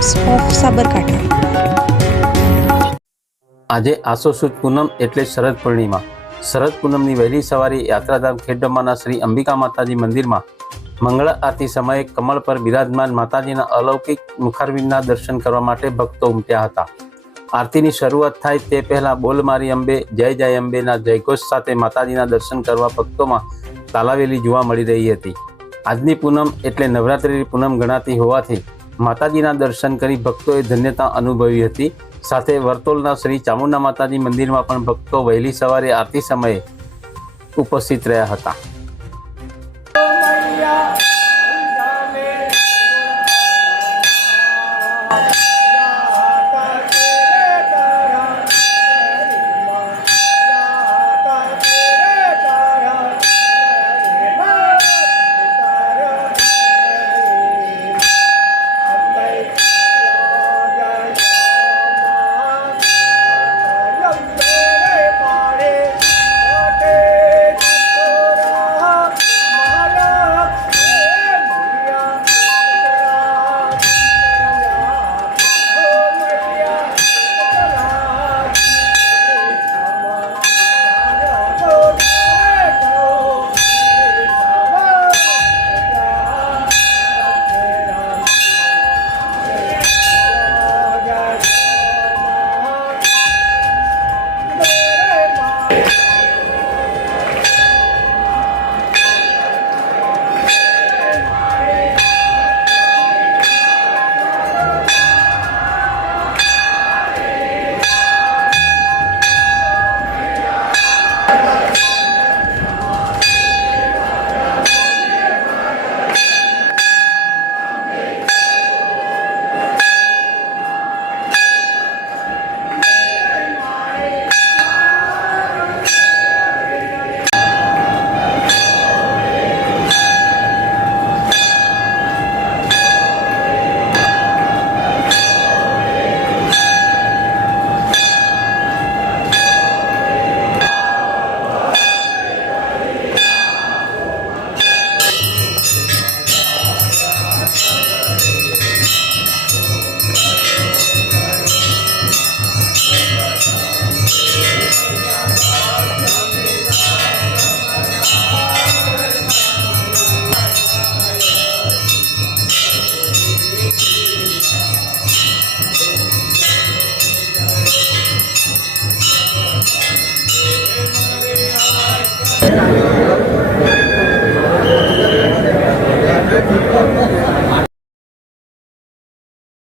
Times of Sabarkantha. આજે આસો સુદ પૂનમ એટલે શરદ પૂર્ણિમા। શરદ પૂનમની વહેલી સવારે યાત્રાધામ ખેડબ્રહ્માના શ્રી અંબિકા માતાજી મંદિરમાં મંગળ આરતી સમયે કમળ પર બિરાજમાન માતાજીના અલૌકિક મુખારવિંદના દર્શન કરવા માટે ભક્તો ઉમટ્યા હતા। આરતીની શરૂઆત થાય તે પહેલા બોલ મારી અંબે જય જય અંબેના જયઘોષ સાથે માતાજીના દર્શન કરવા ભક્તોમાં તાલાવેલી જોવા મળી રહી હતી। આજની પૂનમ એટલે નવરાત્રિની પૂનમ ગણાતી હોવાથી માતાજીના દર્શન કરી ભક્તોએ ધન્યતા અનુભવી હતી। સાથે વર્તોલના શ્રી ચામુંડા માતાજી મંદિરમાં પણ ભક્તો વહેલી સવારે આરતી સમયે ઉપસ્થિત રહ્યા હતા।